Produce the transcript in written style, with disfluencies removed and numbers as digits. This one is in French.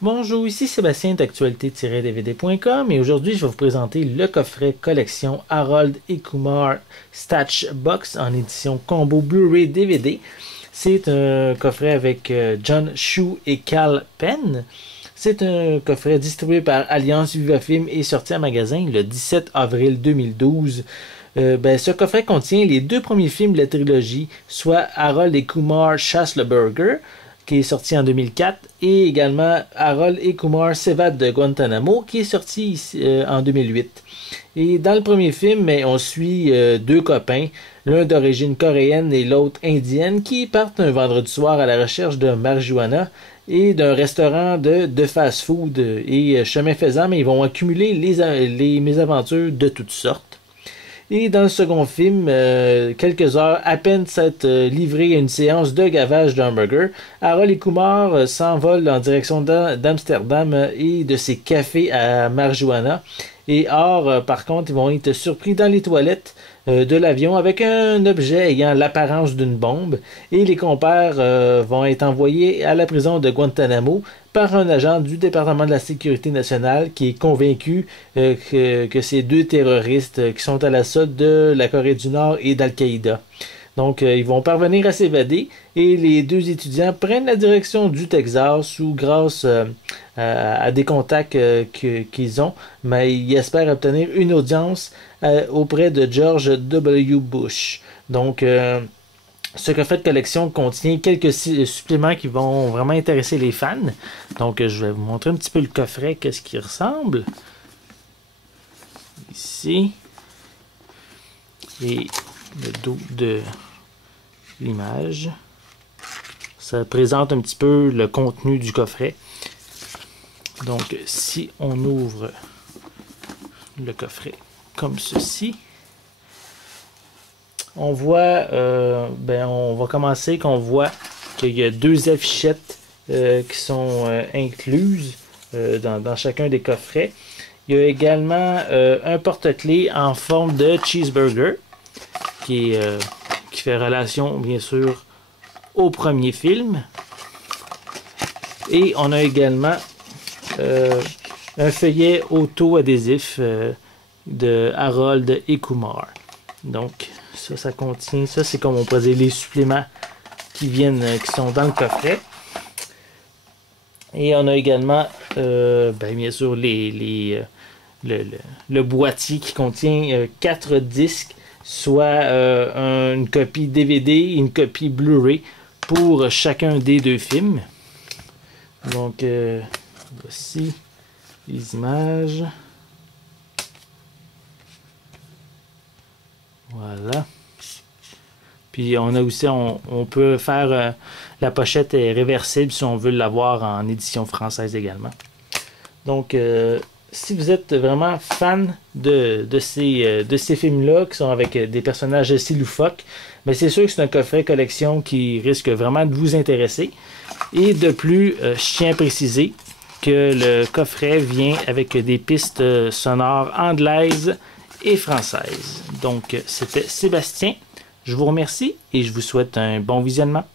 Bonjour, ici Sébastien d'actualité-dvd.com et aujourd'hui je vais vous présenter le coffret collection Harold et Kumar Statch Box en édition combo Blu-ray DVD. C'est un coffret avec John Chu et Cal Penn. C'est un coffret distribué par Alliance Vivafilm et sorti en magasin le 17 avril 2012. Ce coffret contient les deux premiers films de la trilogie, soit Harold et Kumar chassent le burger, qui est sorti en 2004, et également Harold et Kumar s'évadent de Guantanamo, qui est sorti en 2008. Et dans le premier film, on suit deux copains, l'un d'origine coréenne et l'autre indienne, qui partent un vendredi soir à la recherche de marijuana et d'un restaurant de fast-food. Et chemin faisant, ils vont accumuler les mésaventures de toutes sortes. Et dans le second film, quelques heures à peine s'être livré à une séance de gavage d'hamburger, Harold et Kumar s'envolent en direction d'Amsterdam et de ses cafés à marijuana. Et or, par contre, ils vont être surpris dans les toilettes de l'avion avec un objet ayant l'apparence d'une bombe. Et les compères vont être envoyés à la prison de Guantanamo par un agent du département de la sécurité nationale qui est convaincu que c'est deux terroristes qui sont à la solde de la Corée du Nord et d'Al-Qaïda. Donc, ils vont parvenir à s'évader et les deux étudiants prennent la direction du Texas où, grâce à des contacts qu'ils ont, mais ils espèrent obtenir une audience auprès de George W. Bush. Donc, ce coffret de collection contient quelques suppléments qui vont vraiment intéresser les fans. Donc, je vais vous montrer un petit peu le coffret, qu'est-ce qu'il ressemble. Ici. Et le dos de l'image. Ça présente un petit peu le contenu du coffret. Donc, si on ouvre le coffret comme ceci, on voit, on va commencer qu'on voit qu'il y a deux affichettes qui sont incluses dans chacun des coffrets. Il y a également un porte-clés en forme de cheeseburger qui fait relation, bien sûr, au premier film. Et on a également un feuillet auto-adhésif de Harold et Kumar. Donc, ça contient, ça c'est comme on pourrait dire les suppléments qui sont dans le coffret. Et on a également, bien sûr, le boîtier qui contient 4 disques, soit une copie DVD et une copie Blu-ray pour chacun des deux films. Donc, voici les images. Voilà. Puis on a aussi, on peut faire la pochette est réversible si on veut l'avoir en édition française également. Donc, si vous êtes vraiment fan de ces films-là, qui sont avec des personnages assez loufoques, mais c'est sûr que c'est un coffret collection qui risque vraiment de vous intéresser. Et de plus, je tiens à préciser que le coffret vient avec des pistes sonores anglaises et françaises. Donc, c'était Sébastien. Je vous remercie et je vous souhaite un bon visionnement.